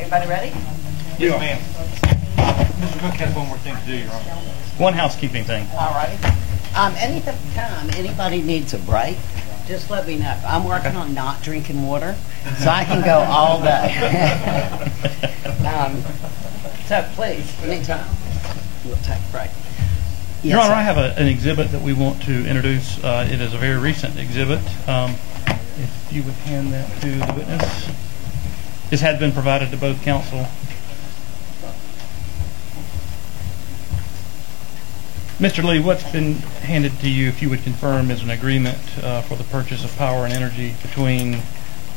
Everybody ready? Yes, ma'am. Mr. Cook has one more thing to do, Your Honor. One housekeeping thing. All righty. Anytime anybody needs a break, just let me know. I'm working on not drinking water, so I can go all day. So please, anytime, we'll take a break. Yes, Your Honor, sir. I have an exhibit that we want to introduce. It is a very recent exhibit. If you would hand that to the witness. This had been provided to both counsel. Mr. Lee, what's been handed to you, if you would confirm, is an agreement for the purchase of power and energy between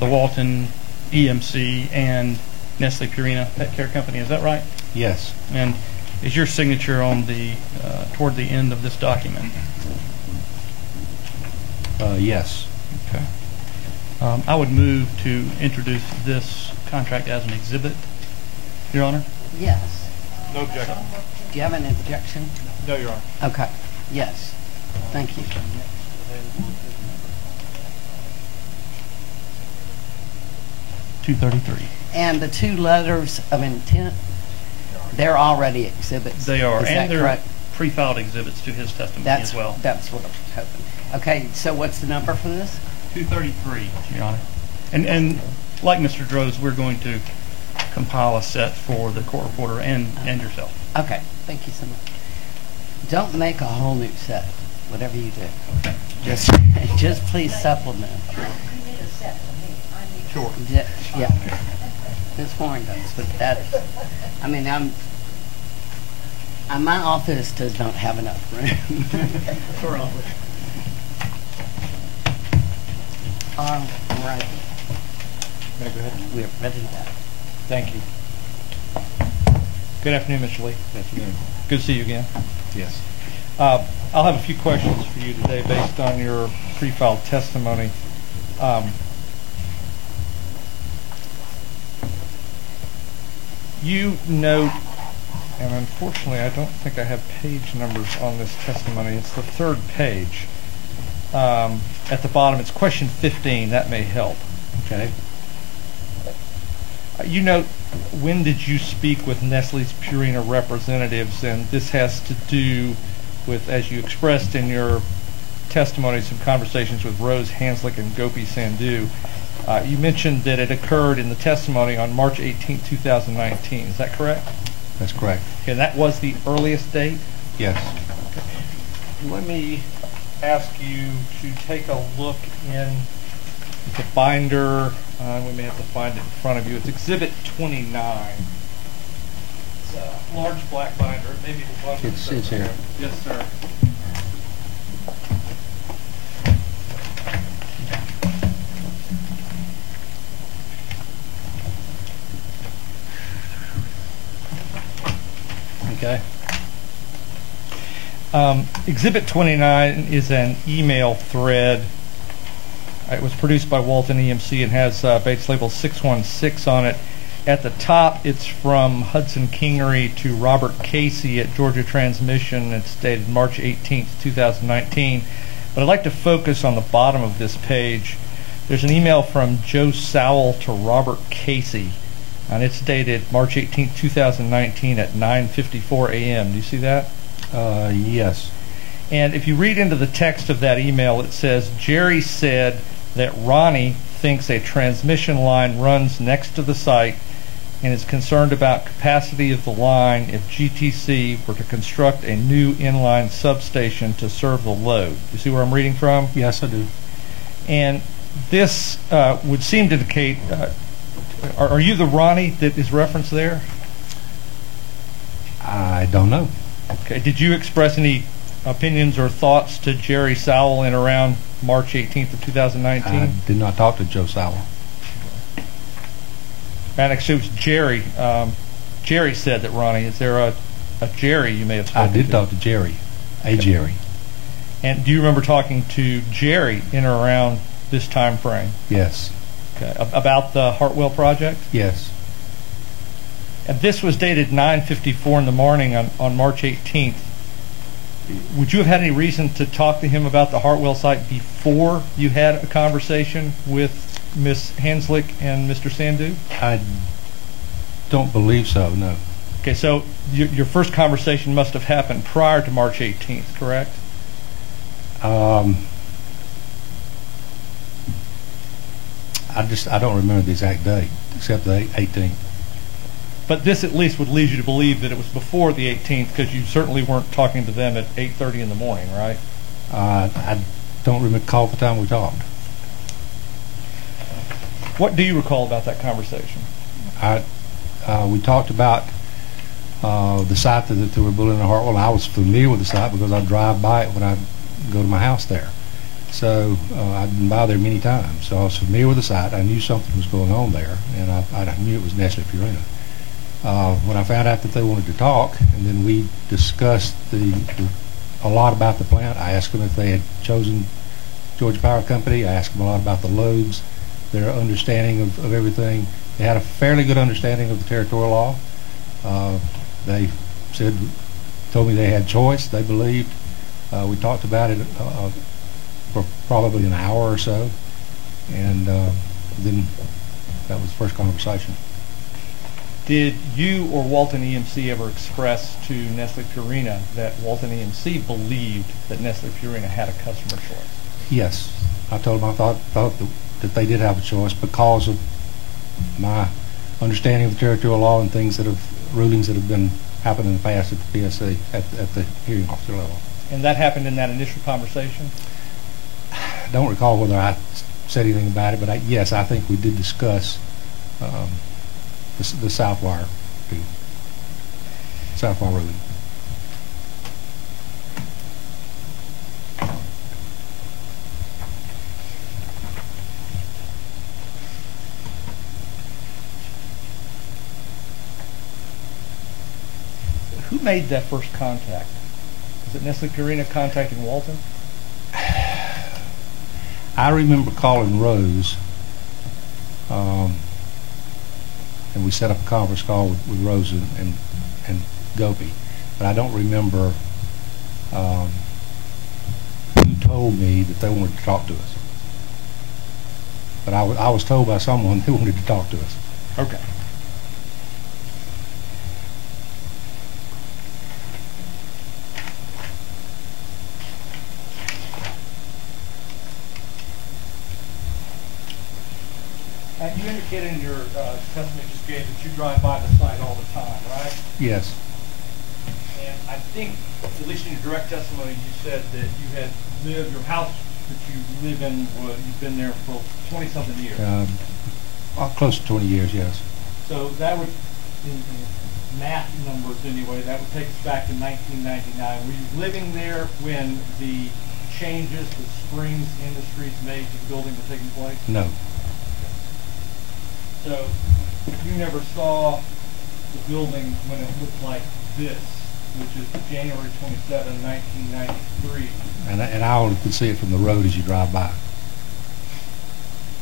the Walton EMC and Nestle Purina Pet Care Company. Is that right? Yes. And is your signature on the toward the end of this document? Yes. Okay. I would move to introduce this contract as an exhibit, Your Honor. Yes. No objection. Do you have an objection? No, Your Honor. Okay. Yes. Thank you. $233. And the two letters of intent, they're already exhibits. They are, Is and that they're correct? pre-filed exhibits to his testimony That's as well. That's what I was hoping. Okay, so what's the number for this? 233, Your Honor. And like Mr. Droz, we're going to compile a set for the court reporter and yourself. Okay, thank you so much. Don't make a whole new set, whatever you do. Okay. Just please supplement. Sure. Yeah. Ms. Warren does, but that's, I mean, my office does not have enough room for all of it. All right. May I go ahead? We're ready to go. Thank you. Good afternoon, Mr. Lee. Good afternoon. Good to see you again. Yes. I'll have a few questions for you today based on your pre-filed testimony. You note, and unfortunately I don't think I have page numbers on this testimony, it's the third page. At the bottom, it's question 15, that may help. Okay. You note, when did you speak with Nestle's Purina representatives? And this has to do with, as you expressed in your testimony, some conversations with Rose Hanslick and Gopi Sandhu. You mentioned that it occurred in the testimony on March 18, 2019. Is that correct? That's correct. And that was the earliest date? Yes. Let me ask you to take a look in the binder. We may have to find it in front of you. It's Exhibit 29. It's a large black binder. Maybe the one. It's here. Yes, sir. Okay. Exhibit 29 is an email thread. It was produced by Walton EMC and has base label 616 on it. At the top, it's from Hudson Kingery to Robert Casey at Georgia Transmission. It's dated March 18, 2019. But I'd like to focus on the bottom of this page. There's an email from Joe Sowell to Robert Casey, and it's dated March 18, 2019 at 9:54 a.m. Do you see that? Yes. And if you read into the text of that email, it says, Jerry said that Ronnie thinks a transmission line runs next to the site and is concerned about capacity of the line if GTC were to construct a new inline substation to serve the load. You see where I'm reading from? Yes, I do. And this would seem to indicate, are you the Ronnie that is referenced there? I don't know. Okay. Did you express any opinions or thoughts to Jerry Sowell in around March 18th of 2019? I did not talk to Joe Sowell. And actually, it was Jerry. Jerry said that, Ronnie, is there a Jerry you may have I spoken did to? talk to Jerry, Jerry. And do you remember talking to Jerry in or around this time frame? Yes, Okay. About the Hartwell project? yes. And this was dated 9:54 in the morning on March 18th. Would you have had any reason to talk to him about the Hartwell site before you had a conversation with Ms. Hanslick and Mr. Sandhu? I don't believe so, no. Okay, so your first conversation must have happened prior to March 18th, correct? I don't remember the exact date, except the 18th. But this at least would lead you to believe that it was before the 18th, because you certainly weren't talking to them at 8:30 in the morning, right? I don't recall the time we talked. What do you recall about that conversation? We talked about the site that they were building in Hartwell. I was familiar with the site because I drive by it when I go to my house there. So I'd been by there many times. So I was familiar with the site. I knew something was going on there, and I knew it was Nestle Purina. When I found out that they wanted to talk, and then we discussed a lot about the plant. I asked them if they had chosen Georgia Power Company. I asked them a lot about the loads, their understanding of everything. They had a fairly good understanding of the territorial law. They told me they had choice. They believed. We talked about it for probably an hour or so, and then that was the first conversation. Did you or Walton EMC ever express to Nestle Purina that Walton EMC believed that Nestle Purina had a customer choice? Yes, I told them I thought that they did have a choice because of my understanding of the territorial law and rulings that have been happened in the past at the PSC at the hearing officer level. And that happened in that initial conversation? I don't recall whether I said anything about it, but yes, I think we did discuss the Southwire ruling. Who made that first contact? Was it Nestle Purina contacting Walton? I remember calling Rose, and we set up a conference call with Rose and Gopi, but I don't remember who told me that they wanted to talk to us. But I was told by someone who wanted to talk to us. Okay. You indicated in your testimony just gave that you drive by the site all the time, right? Yes. And I think, at least in your direct testimony, you said that you had lived, your house that you live in, you've been there for 20-something years. Close to 20 years, yes. So that would, in math numbers anyway, that would take us back to 1999. Were you living there when the changes that Springs Industries made to the building were taking place? No. So you never saw the building when it looked like this, which is January 27, 1993. And I only could see it from the road as you drive by.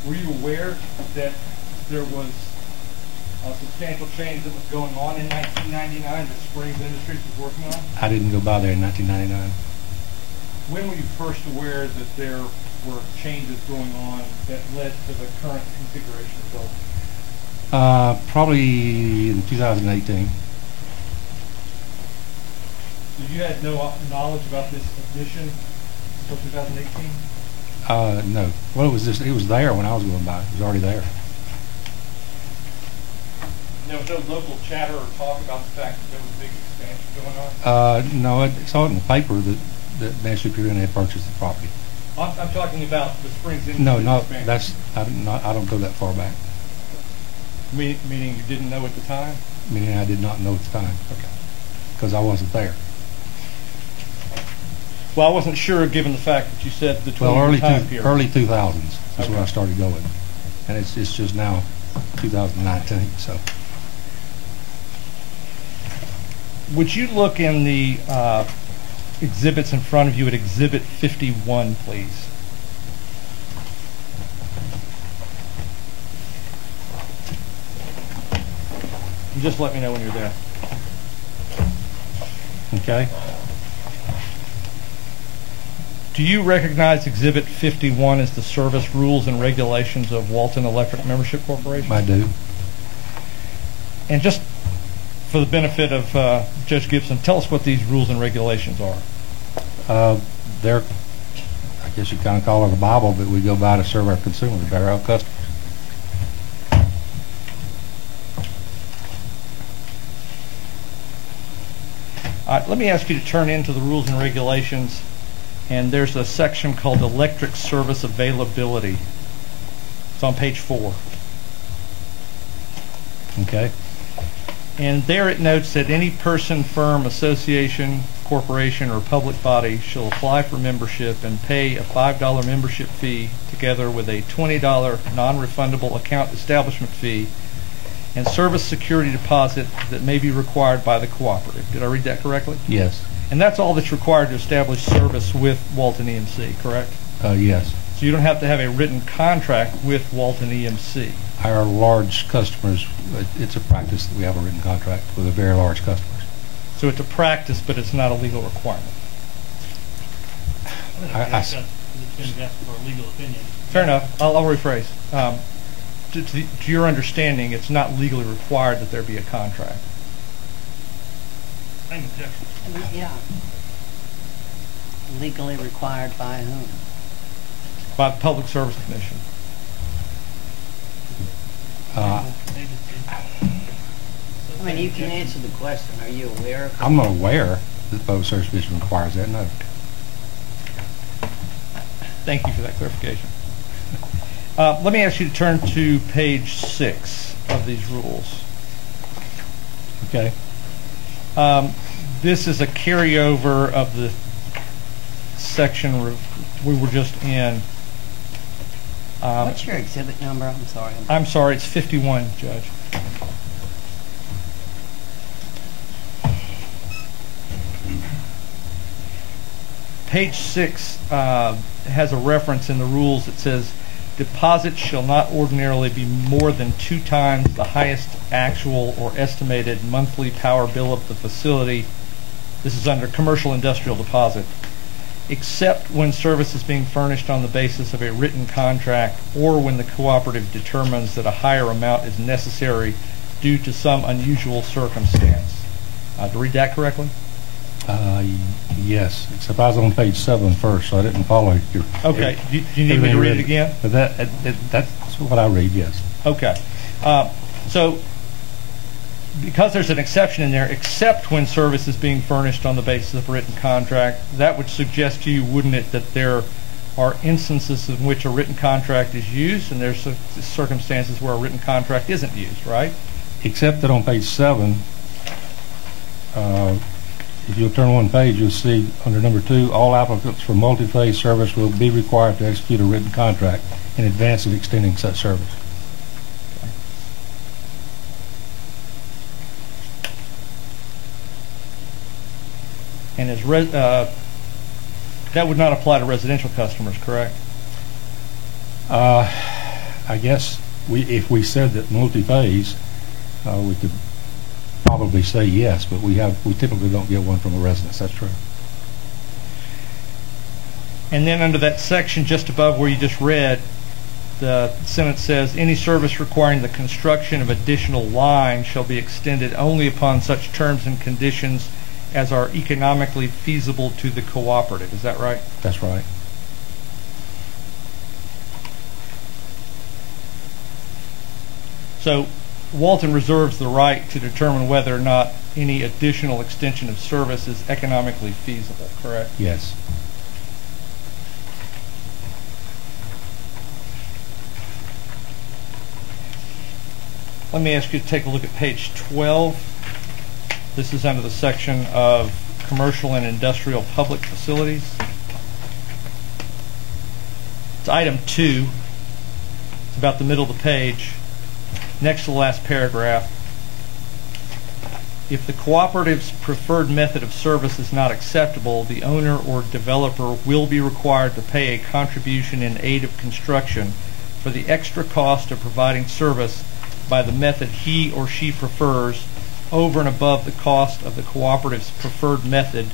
Were you aware that there was a substantial change that was going on in 1999 that Springs Industries was working on? I didn't go by there in 1999. When were you first aware that there were changes going on that led to the current configuration of the building? Probably in 2018. So you had no knowledge about this addition until 2018? No. Well, it was there when I was going by. It was already there. There was no local chatter or talk about the fact that there was a big expansion going on? No, I saw it in the paper that Nestle Purina had purchased the property. I'm talking about the Springs Industries No, expansion. I don't go that far back. Meaning you didn't know at the time? Meaning I did not know at the time. Okay. Because I wasn't there. Well, I wasn't sure, given the fact that you said the 20 Well, time period. early 2000s is when Okay. I started going, and it's just now 2019. So Would you look in the exhibits in front of you at Exhibit 51, please? And just let me know when you're there. okay. Do you recognize Exhibit 51 as the service rules and regulations of Walton Electric Membership Corporation? I do. And just for the benefit of Judge Gibson, tell us what these rules and regulations are. They're, I guess you kind of call it a Bible that we go by to serve our consumers, our customers. Let me ask you to turn into the rules and regulations, and there's a section called Electric Service Availability. It's on page 4. Okay. And there it notes that any person, firm, association, corporation, or public body shall apply for membership and pay a $5 membership fee together with a $20 non-refundable account establishment fee and service security deposit that may be required by the cooperative. Did I read that correctly? Yes. And that's all that's required to establish service with Walton EMC, correct? Yes. So you don't have to have a written contract with Walton EMC. Our large customers, it's a practice that we have a written contract with a very large customers. So it's a practice, but it's not a legal requirement. It's been asked for a legal opinion. Fair enough. I'll rephrase. To your understanding, it's not legally required that there be a contract. Same objection. Yeah. Legally required by whom? By the Public Service Commission. I mean, you can answer the question. Are you aware of it? I'm not aware that the Public Service Commission requires that, no. Thank you for that clarification. Let me ask you to turn to page 6 of these rules. Okay. This is a carryover of the section we were just in. What's your exhibit number? I'm sorry. I'm sorry, it's 51, Judge. Page 6 has a reference in the rules that says deposits shall not ordinarily be more than 2 times the highest actual or estimated monthly power bill of the facility. This is under commercial industrial deposit, except when service is being furnished on the basis of a written contract or when the cooperative determines that a higher amount is necessary due to some unusual circumstance. To read that correctly? Yes, except I was on page 7 first, so I didn't follow your... Okay. Do you need me to read it again? But that's what I read, yes. Okay. So, because there's an exception in there, except when service is being furnished on the basis of a written contract, that would suggest to you, wouldn't it, that there are instances in which a written contract is used and there's circumstances where a written contract isn't used, right? Except that on page 7, if you'll turn one page, you'll see under number 2, all applicants for multi-phase service will be required to execute a written contract in advance of extending such service. And that would not apply to residential customers, correct? I guess if we said that multi-phase, we could probably say yes, but we typically don't get one from a residence. That's true. And then under that section just above where you just read, the sentence says, any service requiring the construction of additional lines shall be extended only upon such terms and conditions as are economically feasible to the cooperative. Is that right? That's right. So Walton reserves the right to determine whether or not any additional extension of service is economically feasible, correct? Yes. Let me ask you to take a look at page 12. This is under the section of commercial and industrial public facilities. It's item 2. It's about the middle of the page. next to the last paragraph, if the cooperative's preferred method of service is not acceptable, the owner or developer will be required to pay a contribution in aid of construction for the extra cost of providing service by the method he or she prefers over and above the cost of the cooperative's preferred method,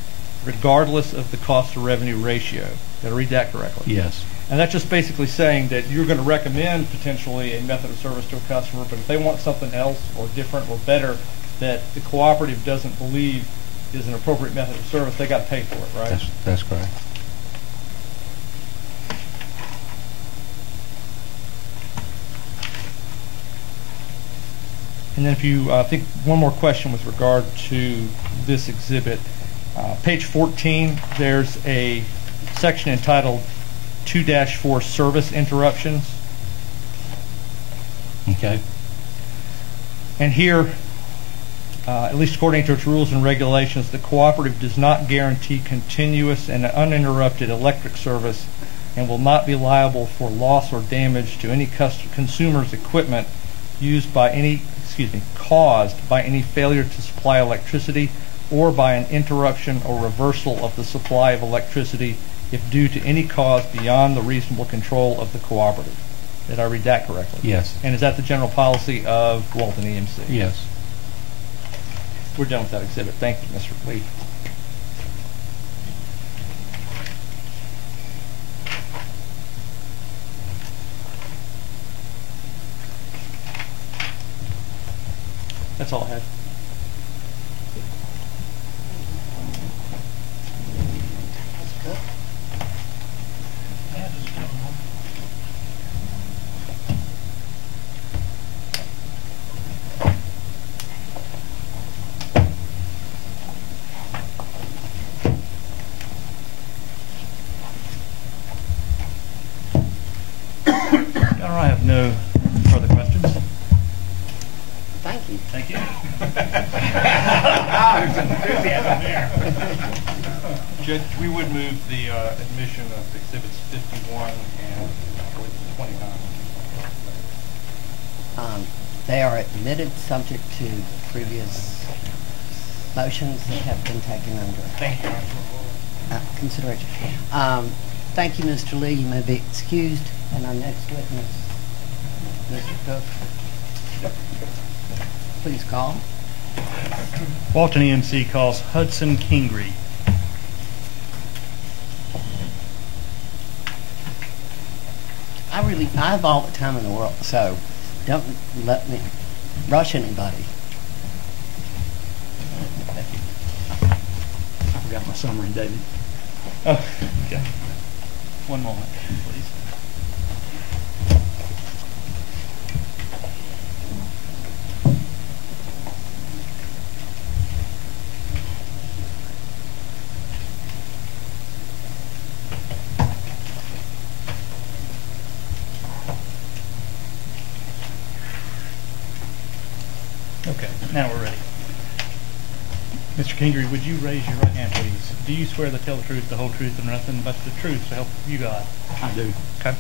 regardless of the cost to revenue ratio. Did I read that correctly? Yes. And that's just basically saying that you're going to recommend potentially a method of service to a customer, but if they want something else or different or better that the cooperative doesn't believe is an appropriate method of service, they got to pay for it, right? That's correct. And then if you, I think one more question with regard to this exhibit. Page 14, there's a section entitled 2-4 Service Interruptions. Okay. And here, at least according to its rules and regulations, the cooperative does not guarantee continuous and uninterrupted electric service and will not be liable for loss or damage to any consumer's equipment caused by any failure to supply electricity or by an interruption or reversal of the supply of electricity if due to any cause beyond the reasonable control of the cooperative. Did I read that correctly? Yes. And is that the general policy of Walton EMC? Yes. We're done with that exhibit. Thank you, Mr. Lee. That's all I had. I have no further questions. Thank you. Thank you. Judge, we would move the admission of exhibits 51 and 29. They are admitted subject to previous motions that have been taken under Thank you. consideration. Thank you, Mr. Lee. You may be excused. And our next witness, Mr. Cook. Please call. Walton EMC calls Hudson Kingery. I have all the time in the world, so don't let me rush anybody. I forgot my summary, David. Oh, okay. One moment, please. Okay, now we're ready. Mr. Kingery, would you raise your right hand, please? Do you swear to tell the truth, the whole truth, and nothing but the truth to help you God? I do. Okay.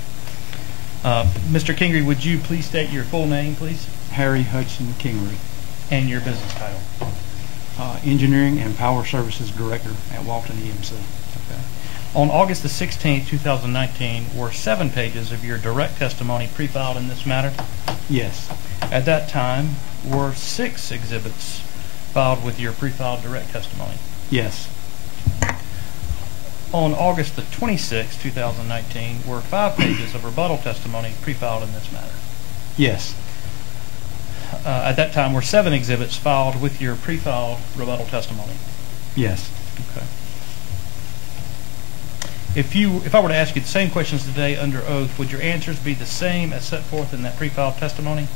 Mr. Kingery, would you please state your full name, please, Harry Hudson Kingery, and your business title? Engineering and Power Services Director at Walton EMC. Okay. On August the 16th, 2019, were 7 pages of your direct testimony pre-filed in this matter. Yes. At that time, were 6 exhibits filed with your pre-filed direct testimony. Yes. On August the 26th, 2019, were 5 pages of rebuttal testimony pre-filed in this matter. Yes. At that time, were 7 exhibits filed with your pre-filed rebuttal testimony. Yes. Okay. If I were to ask you the same questions today under oath, would your answers be the same as set forth in that pre-filed testimony?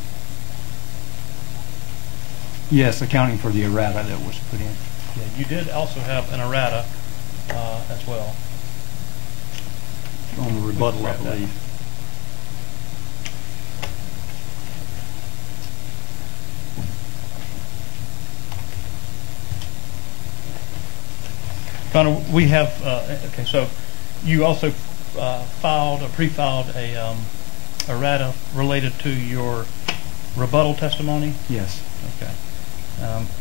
Yes, accounting for the errata that was put in. Yeah, you did also have an errata as well. On the rebuttal, I believe. Connor, we have, okay, so you also pre-filed a errata related to your rebuttal testimony? Yes. Okay.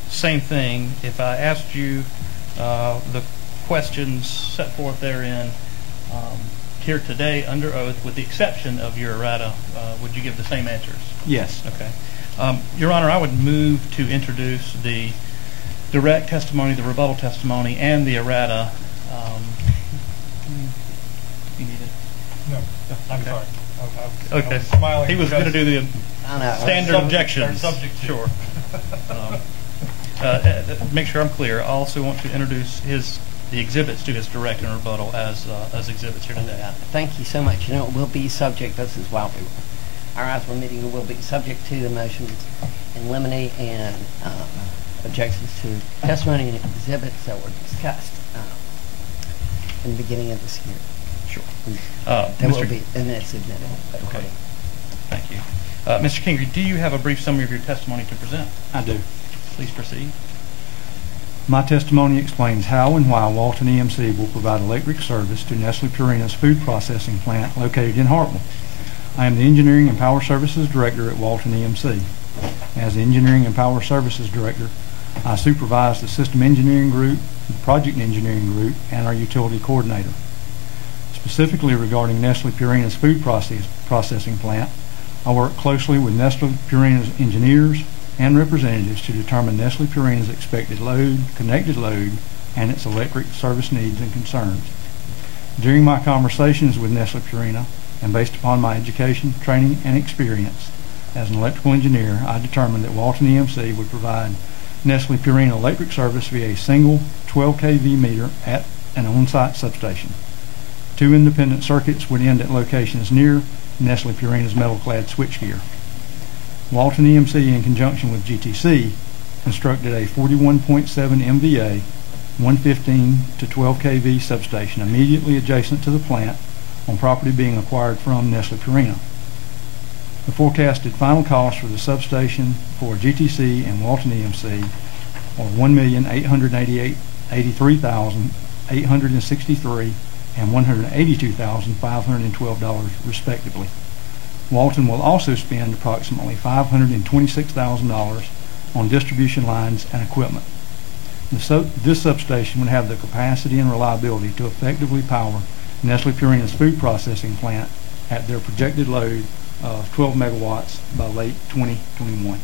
Same thing, if I asked you the questions set forth therein here today under oath, with the exception of your errata, would you give the same answers? Yes. Okay. Your Honor, I would move to introduce the direct testimony, the rebuttal testimony, and the errata. You need it? No, I'm Okay. sorry. Okay. I was smiling He was going to do the I know. standard Subject- objections. they're subject to. Sure. Make sure I'm clear. I also want to introduce the exhibits to his direct and rebuttal as exhibits here today. Thank you so much. You know, it will be subject, this is why our eyes were meeting, it will be subject to the motions in limine and objections to testimony and exhibits that were discussed in the beginning of this year. Sure. There will Mr. be, and that's admitted. Okay. Thank you. Mr. Kingery, do you have a brief summary of your testimony to present? I do. Please proceed. My testimony explains how and why Walton EMC will provide electric service to Nestle Purina's food processing plant located in Hartwell. I am the Engineering and Power Services Director at Walton EMC. As the Engineering and Power Services Director, I supervise the System Engineering Group, the Project Engineering Group, and our Utility Coordinator. Specifically regarding Nestle Purina's food processing plant, I work closely with Nestle Purina's engineers and representatives to determine Nestle Purina's expected load, connected load, and its electric service needs and concerns. During my conversations with Nestle Purina, and based upon my education, training, and experience as an electrical engineer, I determined that Walton EMC would provide Nestle Purina electric service via a single 12 kV meter at an on-site substation. 2 independent circuits would end at locations near Nestle Purina's metal-clad switchgear. Walton EMC, in conjunction with GTC, constructed a 41.7 MVA 115 to 12 kV substation immediately adjacent to the plant on property being acquired from Nestle Purina. The forecasted final cost for the substation for GTC and Walton EMC are $1,883,863 and $182,512 respectively. Walton will also spend approximately $526,000 on distribution lines and equipment. This substation would have the capacity and reliability to effectively power Nestle Purina's food processing plant at their projected load of 12 megawatts by late 2021.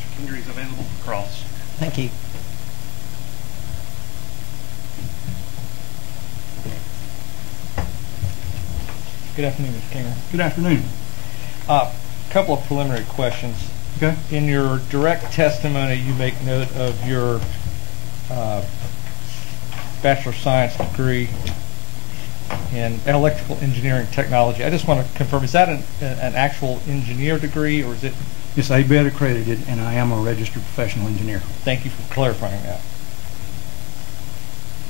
Mr. Kingery is available for cross. Thank you. Good afternoon, Mr. Kingery. Good afternoon. Couple of preliminary questions. Okay. In your direct testimony, you make note of your Bachelor of Science degree in electrical engineering technology. I just want to confirm, is that an actual engineer degree, or is it? It's ABET accredited, and I am a registered professional engineer. Thank you for clarifying that.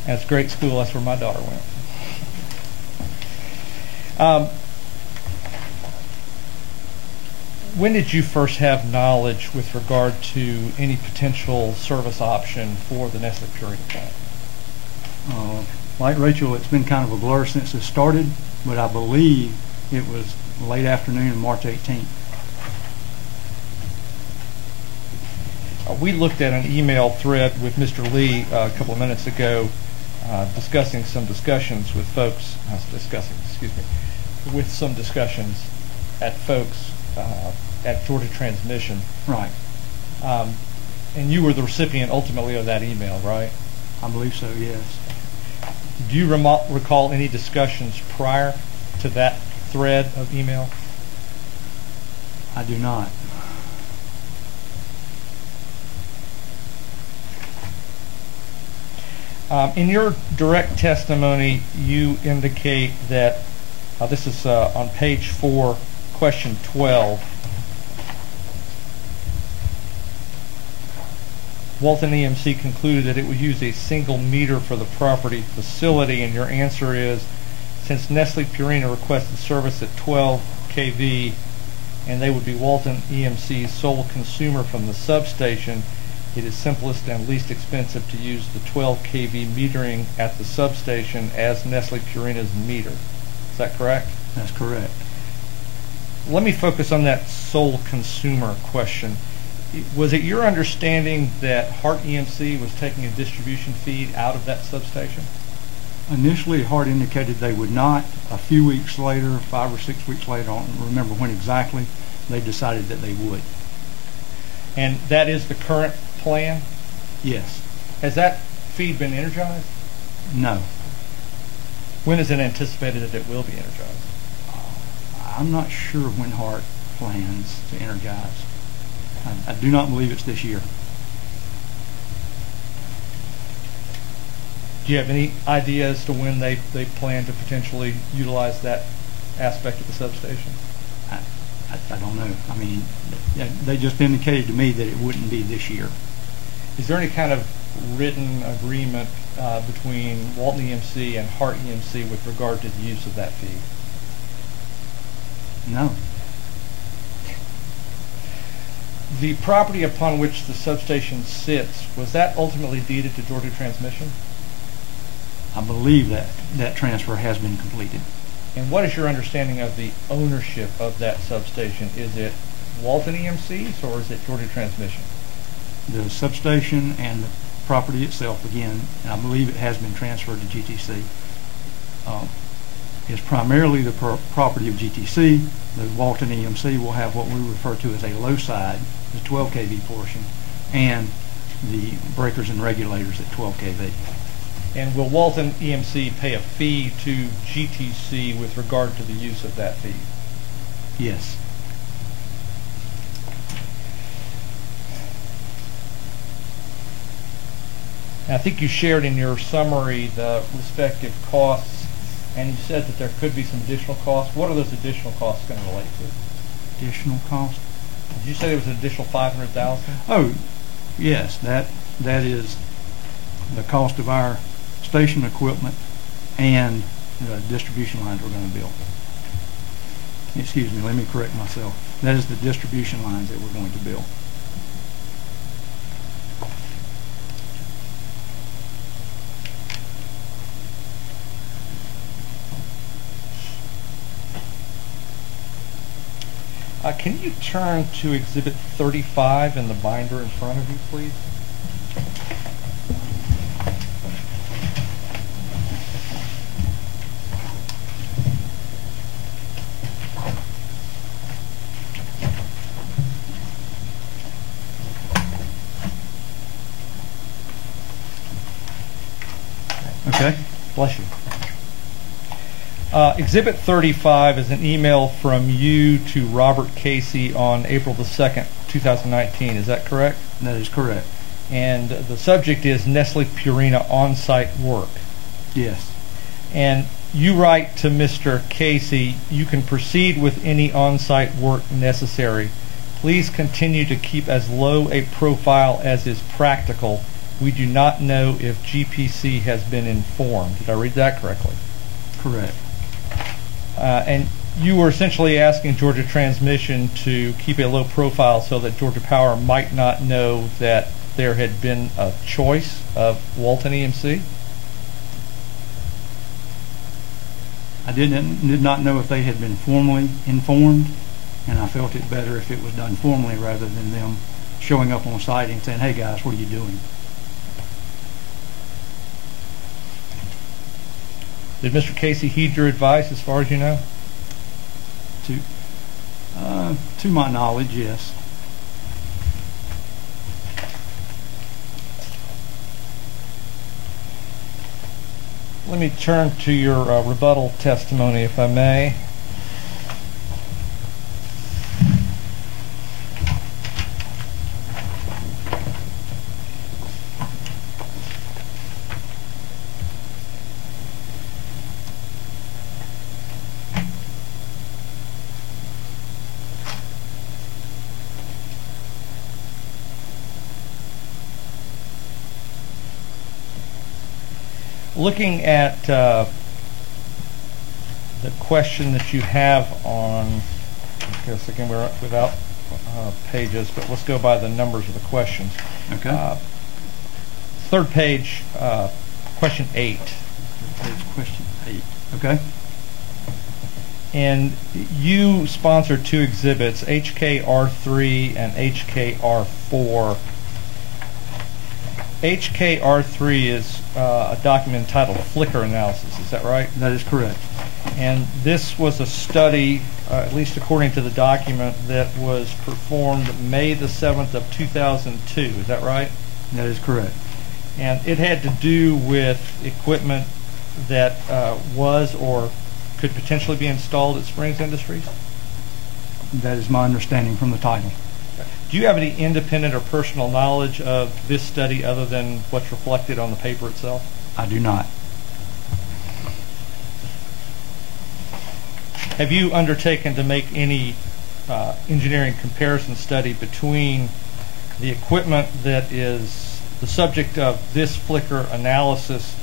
That's a great school. That's where my daughter went. When did you first have knowledge with regard to any potential service option for the Nestle Purina plant? Like Rachel, it's been kind of a blur since it started, but I believe it was late afternoon of March 18th. We looked at an email thread with Mr. Lee a couple of minutes ago, discussing some discussions with folks, with some discussions at folks at Georgia Transmission. Right. And you were the recipient ultimately of that email, right? I believe so, yes. Do you recall any discussions prior to that thread of email? I do not. In your direct testimony, you indicate that, this is on page 4, question 12, Walton EMC concluded that it would use a single meter for the property facility, and your answer is, since Nestle Purina requested service at 12 kV and they would be Walton EMC's sole consumer from the substation, it is simplest and least expensive to use the 12 kV metering at the substation as Nestle Purina's meter. Is that correct? That's correct. Let me focus on that sole consumer question. Was it your understanding that Hart EMC was taking a distribution feed out of that substation? Initially, Hart indicated they would not. A few weeks later, 5 or 6 weeks later, I don't remember when exactly, they decided that they would. And that is the current plan? Yes. Has that feed been energized? No. When is it anticipated that it will be energized? I'm not sure when Hart plans to energize. I do not believe it's this year. Do you have any idea as to when they plan to potentially utilize that aspect of the substation? I don't know. I mean, they just indicated to me that it wouldn't be this year. Is there any kind of written agreement between Walton EMC and Hart EMC with regard to the use of that feed? No. The property upon which the substation sits, was that ultimately deeded to Georgia Transmission? I believe that transfer has been completed. And what is your understanding of the ownership of that substation? Is it Walton EMC's or is it Georgia Transmission? The substation and the property itself, again, and I believe it has been transferred to GTC, is primarily the property of GTC. The Walton EMC will have what we refer to as a low side, the 12 kV portion, and the breakers and regulators at 12 kV. And will Walton EMC pay a fee to GTC with regard to the use of that feed? Yes. I think you shared in your summary the respective costs, and you said that there could be some additional costs. What are those additional costs going to relate to? Additional cost? Did you say there was an additional $500,000? Oh, yes. That is the cost of our station equipment and the distribution lines we're going to build. Excuse me, let me correct myself. That is the distribution lines that we're going to build. Can you turn to Exhibit 35 in the binder in front of you, please? Okay. Bless you. Exhibit 35 is an email from you to Robert Casey on April the 2nd, 2019. Is that correct? That is correct. And the subject is Nestle Purina on-site work. Yes. And you write to Mr. Casey, you can proceed with any on-site work necessary. Please continue to keep as low a profile as is practical. We do not know if GPC has been informed. Did I read that correctly? Correct. And you were essentially asking Georgia Transmission to keep a low profile so that Georgia Power might not know that there had been a choice of Walton EMC? I did not know if they had been formally informed, and I felt it better if it was done formally rather than them showing up on site and saying, "Hey guys, what are you doing?" Did Mr. Casey heed your advice as far as you know? To my knowledge, yes. Let me turn to your rebuttal testimony, if I may. Looking at the question that you have on, I guess again we're without pages, but let's go by the numbers of the questions. Okay. Third page, question 8. That's question 8. Okay. And you sponsored two exhibits, HKR3 and HKR4. HKR3 is a document entitled Flicker Analysis, is that right? That is correct. And this was a study, at least according to the document, that was performed May the 7th of 2002, is that right? That is correct. And it had to do with equipment that was or could potentially be installed at Springs Industries? That is my understanding from the title. Do you have any independent or personal knowledge of this study other than what's reflected on the paper itself? I do not. Have you undertaken to make any engineering comparison study between the equipment that is the subject of this flicker analysis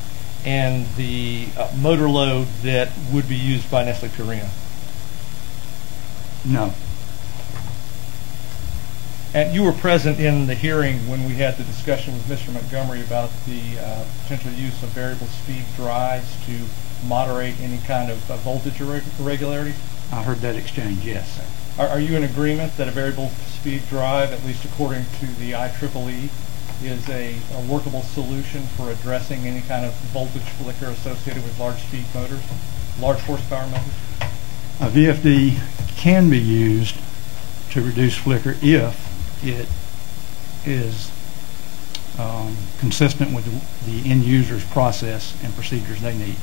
and the motor load that would be used by Nestle Purina? No. And you were present in the hearing when we had the discussion with Mr. Montgomery about the potential use of variable speed drives to moderate any kind of voltage irregularities? I heard that exchange, yes. Are you in agreement that a variable speed drive, at least according to the IEEE, is a workable solution for addressing any kind of voltage flicker associated with large speed motors, large horsepower motors? A VFD can be used to reduce flicker if it is consistent with the end user's process and procedures they need.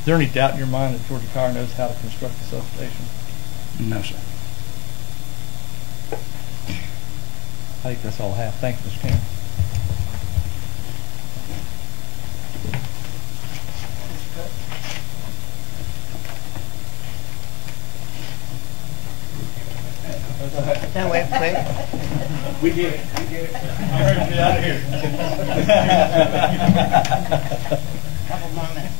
Is there any doubt in your mind that Georgia Power knows how to construct a substation? No, sir. I think that's all I have. Thank you, Mr. King. No, wait. We did it. I'm ready to get out of here. Couple more minutes.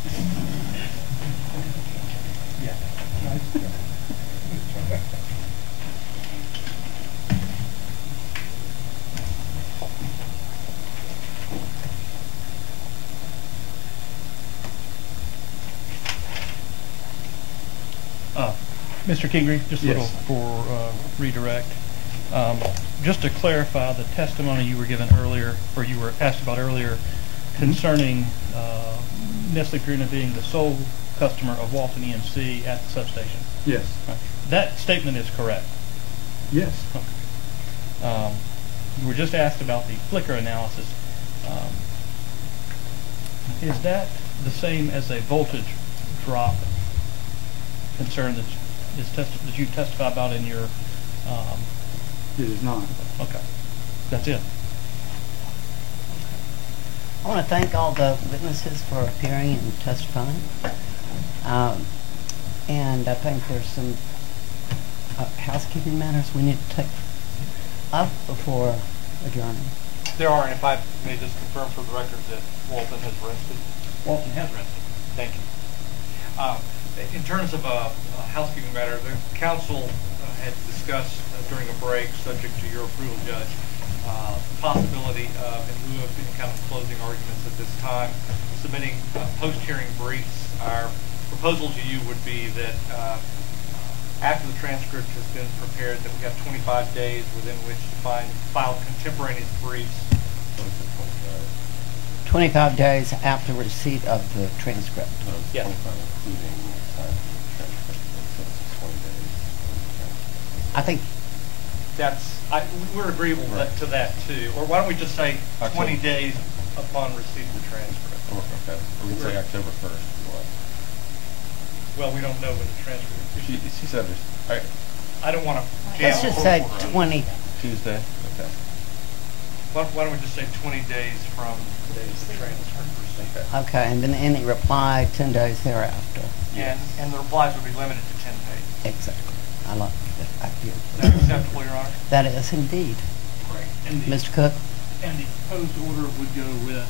Mr. Kingery, just a Yes. little for redirect. Just to clarify the testimony you were given earlier, or you were asked about earlier, concerning Nestle Purina being the sole customer of Walton EMC at the substation. Yes. That statement is correct. Yes. You were just asked about the flicker analysis. Is that the same as a voltage drop concern that you testify about in your? It is not. Okay, that's it. I want to thank all the witnesses for appearing and testifying. And I think there's some housekeeping matters we need to take up before adjourning. There are, and if I may just confirm for the record that Walton has rested. Walton has rested. Thank you. In terms of a housekeeping matter, the council had discussed during a break, subject to your approval, Judge, possibility of, in lieu of any kind of closing arguments at this time, submitting post-hearing briefs. Our proposal to you would be that after the transcript has been prepared, that we have 25 days within which to file contemporaneous briefs. 25 days after receipt of the transcript. Yes. I think We're agreeable to that too. Or why don't we just say 20 days upon receipt of the transcript? Okay. We can say October 1st. Well, we don't know when the transcript. She said there's, all right, I don't want to. let's just say 20. Tuesday. Okay. Why don't we just say 20 days from the day of the transcript receipt? Okay, and then any reply 10 days thereafter. And the replies would be limited to 10 pages. Exactly. I like that idea. Is that acceptable, Your Honor? That is indeed. Great. And the, Mr. Cook? and the proposed order would go with.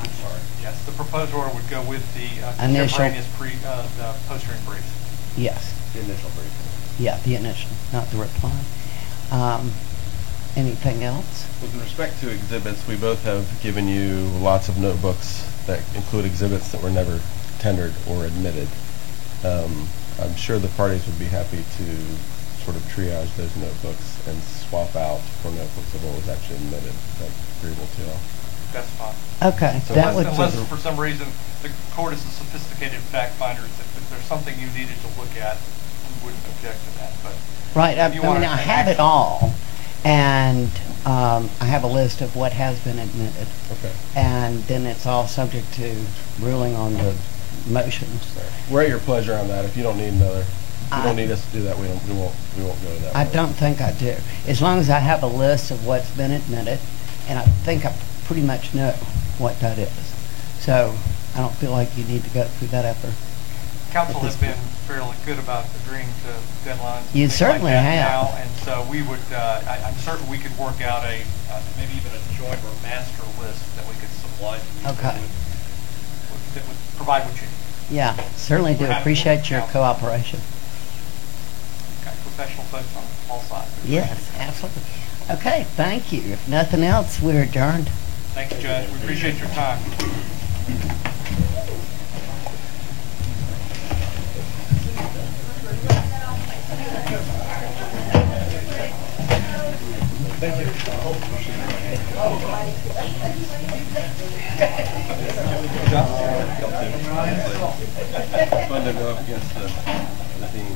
I'm sorry. Yes, the proposed order would go with the Initial. contemporaneous the post-hearing briefs. Yes. the initial briefing. Yeah, the initial, not the reply. Anything else? With respect to exhibits, we both have given you lots of notebooks that include exhibits that were never tendered or admitted. I'm sure the parties would be happy to sort of triage those notebooks and swap out for notebooks of what was actually admitted. That's agreeable to y'all. That's fine. Okay, So that would, Unless for some reason the court is a sophisticated fact finder, if there's something you needed to look at, we wouldn't object to that. But right, I if you mean, wanna I have it all, and I have a list of what has been admitted, Okay. and then it's all subject to ruling on the motions. We're at your pleasure on that. If you don't need another, if you I- don't need us to do that, we won't go to that. I road. don't think I do. As long as I have a list of what's been admitted, and I think I pretty much know what that is. So I don't feel like you need to go through that effort. council has been fairly good about agreeing to deadlines. and You things certainly like that have. now, and so we would, I'm certain we could work out maybe even a joint or master list that we could supply to you. Okay. That would provide what you need. Yeah, certainly do We're happy to appreciate work your out. cooperation. Okay, professional folks on all sides. Yes, absolutely. Okay, thank you. If nothing else, we're adjourned. Thank you, Judge. We appreciate your time. Fun to go up against the team.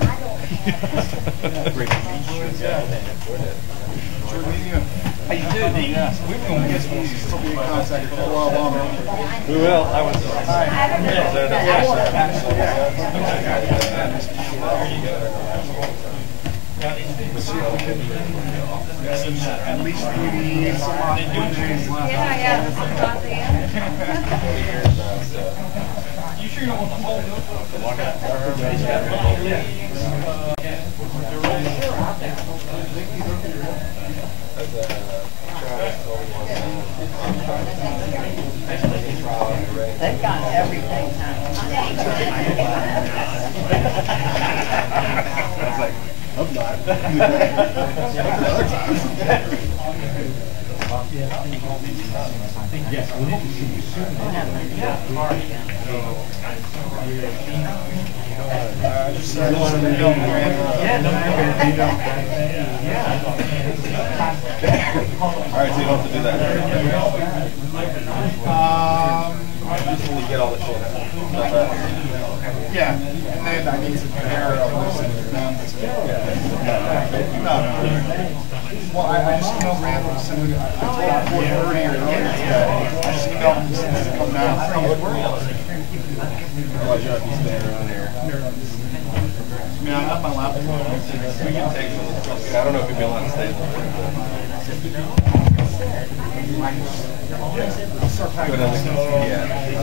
How you doing? We were going to get some. We will. I was. At least maybe some opportunities left. You sure you don't want the whole They've got everything. All right, so you don't have to do that. Just when you get all the shit. Yeah, and then I need to prepare a list of them. Well, I just emailed Randall to send it. I told him 4:30 or earlier today. I just emailed him to send it to come down. Otherwise, you'll have to stay around here. I mean, I have my laptop. We can take some. I don't know if you'd be allowed to stay. Go down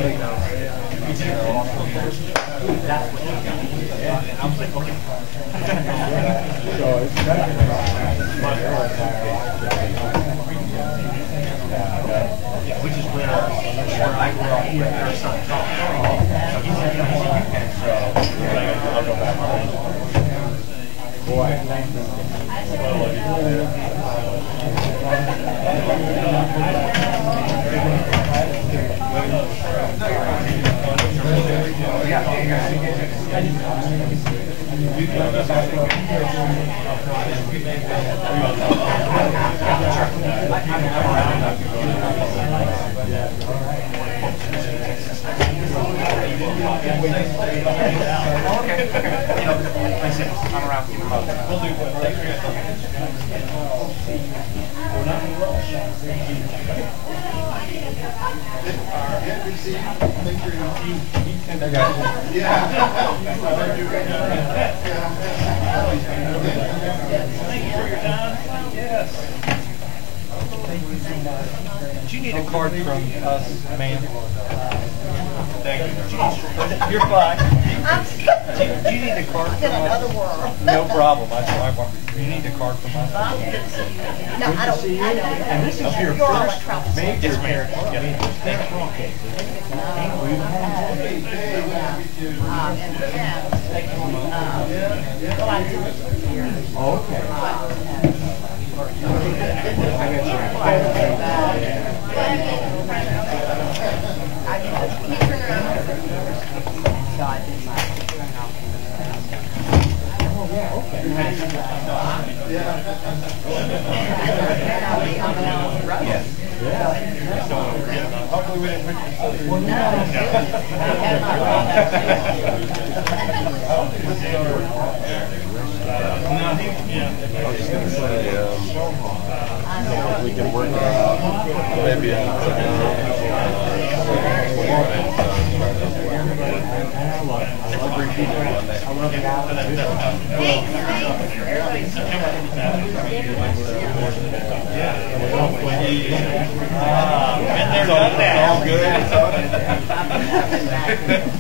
Do you need a card from us, ma'am? Thank you. You're fine. Do you need a card from us? No problem. I want. Do you need a card from us? No, I don't. I know. And this is your first Yes, ma'am. Yes. Thank you. Well, I do. Okay. Hopefully we didn't I was just going to say, we can work on maybe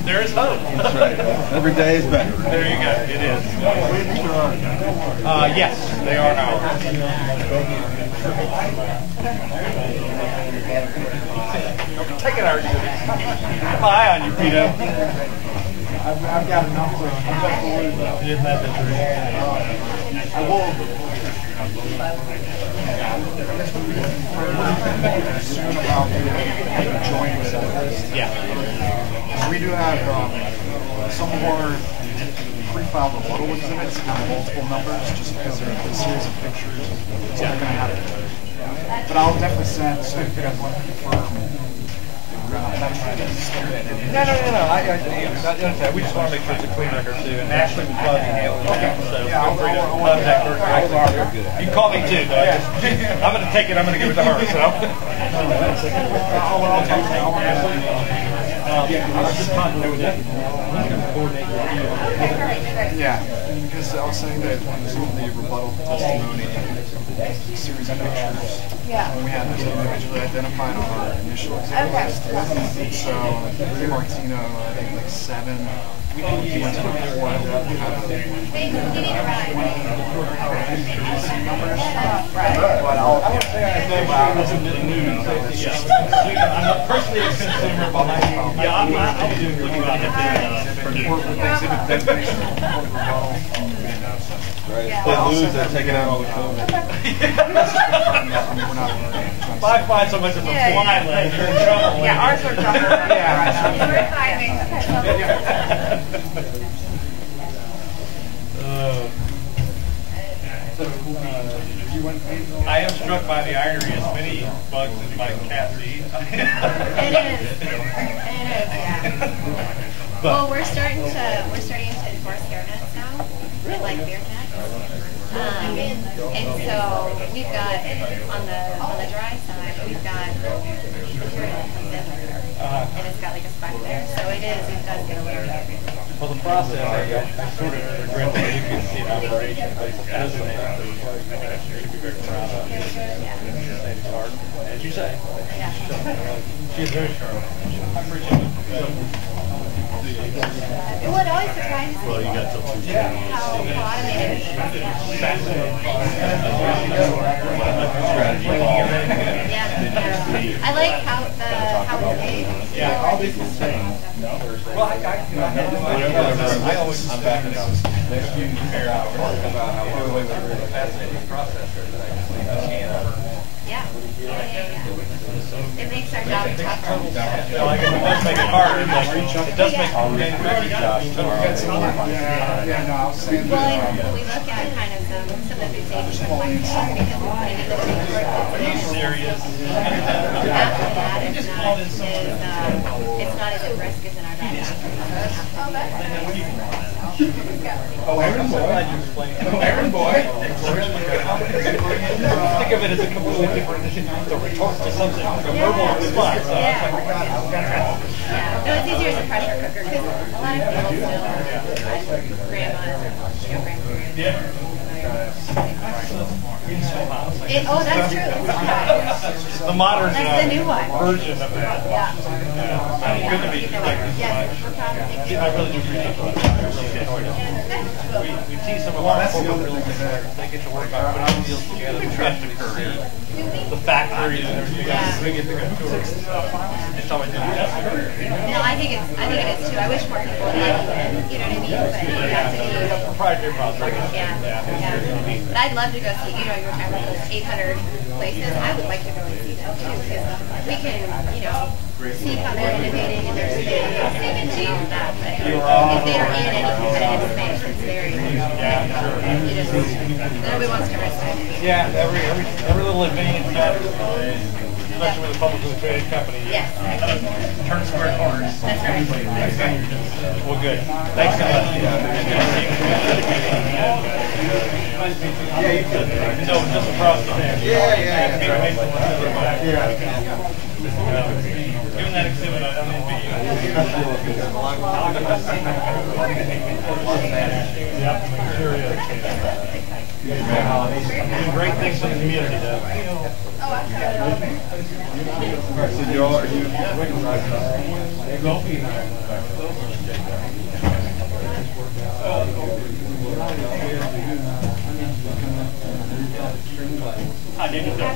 There is hope. That's right. Every day is better. There you go. It is. Yes, they are ours. Take it, our Keep my eye on you, Pito. I've got enough to. Isn't that the truth? I will. Soon about the joint exhibits. Yeah. We do have some of our pre-filed rebuttal exhibits have multiple numbers just because they're a series of pictures. So they're going to have it. But I'll definitely send, so if you guys want to confirm. No. We just want to make sure it's a clean record too. And Ashley would probably handle that. So feel free to contact her. You can call me too, but I'm going to take it. I'm going to give it to her. So. Yeah, because I was saying that when some of the rebuttal testimony series of pictures, we had those individually identified on our initial exhibit list. So Martino, I think like 7. We went to the 4. Numbers. But I'll it's just I'm personally a consumer, but I'm doing looking about exhibit definition for rebuttal. They lose, they're taking out all the code. If I find so much of a fly leg, you're in trouble. Yeah, ours are trouble. We're finding. I am struck by the irony. As many bugs as my cats eat. It is, yeah. Well, we're starting to enforce hairnets now, like beard nets. And so we've got on the dry side, we've got material that comes in there, and it's got like a spike there. So it does get a little bit. Well, the process, I sort of regret that you can see an operation, but it's fascinating. I think I should be very proud of it. As you say. Yeah. She is very sharp. I appreciate it. What always surprises me how automated it is. Yeah. I like how it's made. Yeah, all these things. Well, I always I'm back and next few years about how we're a fascinating processor that actually Yeah. It makes our job tougher. it does make it harder. It does make Yeah, no, I was saying Well, and we look at kind of some of the things because we're putting in the paperwork. Are you serious? After that, it's not as at risk as in our back. Oh, Aaron Boy. Aaron Boy. Think of it as a completely different the retort to something, a verbal response. Yeah. No, it's easier as a pressure cooker because a lot of people still, grandmas, Yeah. oh, that's true. That's The modern That's the new one. version of that. Yeah. Good to meet you. Yes, we're proud of you. I really do appreciate that. We tease some of our corporate really good. They get to work on putting deals together. We trust the career. The factories and everything else. We get to go tour. It's always been No, I think it is too. I wish more people would like it. You know what I mean? But it has to be. proprietary process. Yeah. But I'd love to go see, you were talking about those 800 places. I would like to go and see them too, because we can, see how they're innovating in their space and achieve that. But if they are in any competitive space, it's very, nobody wants to risk it. Yeah, every little advantage matters, especially with a publicly traded company. Yes. Turn square corners. That's right. Well, good. Thanks so much. No, just across the stand. Given that exhibit, I'm going to be doing great things for the community, though. I didn't know.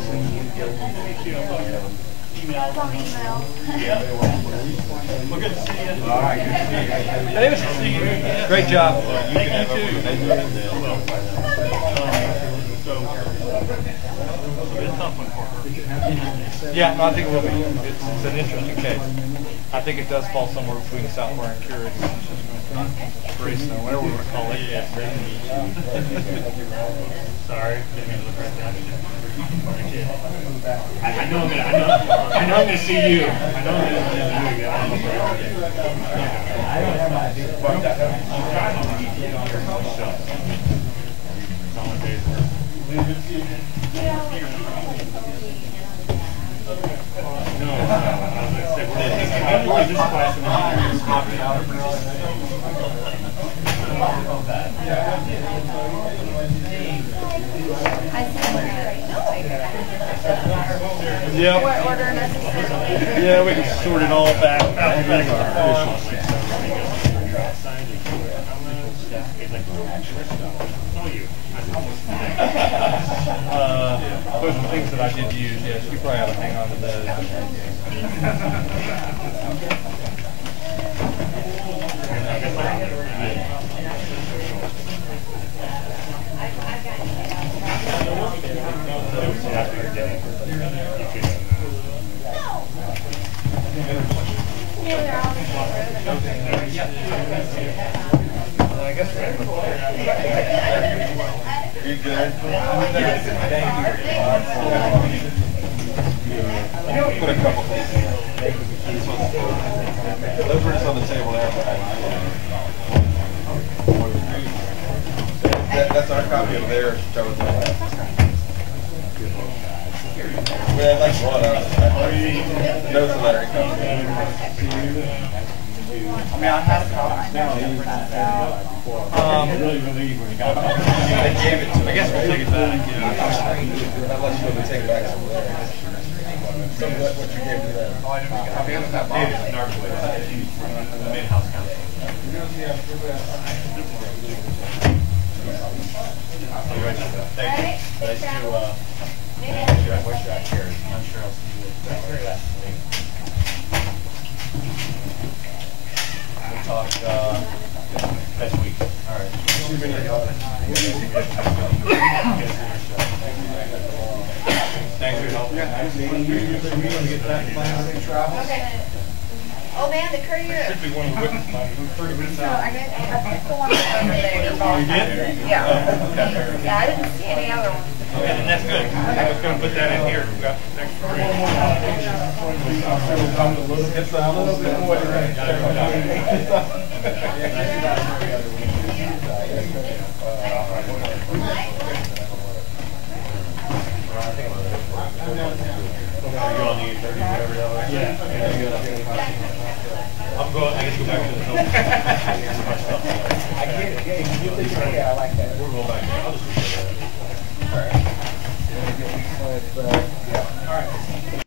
That's on email. Well, good to see you. All right, good to see you. David, to see you. Great job. Thank you, too. Yeah, no, I think it will be. It's an interesting case. I think it does fall somewhere between software and security. Grace, whatever we want to call it. Yeah. Sorry. I know I'm going to see you. I know I'm going to see you. I don't have my idea. Yeah. What order necessary? Yeah, we can sort it all back. Those are things that I did use. Yes, you probably ought to hang on to those. You good? Put a couple things in. Those were just on the table there. That's our copy of theirs. Yeah, I'd like one. The notes and lettering copy. I mean, I had a copy now. They gave it to us. I guess we'll take it back. Unless you want to take it back somewhere. Some of what you gave to them. Oh, I didn't make a copy of that box. The main house council. Thank you. Nice to Where's your chair. I'm sure I'll see you later. We'll talk next week. All right. Thanks for your help. Okay. Oh man, the courier. Should be one of the witnesses. So I picked the one that's over there. You did? Yeah. Yeah, I didn't see any other ones. Okay, then that's good. I was going to put that in here. We've got next three. It's a little bit more I'm going. I get to go back to the film. I get it. Yeah, you think, yeah, I like that. We're going back. I'll just. All right.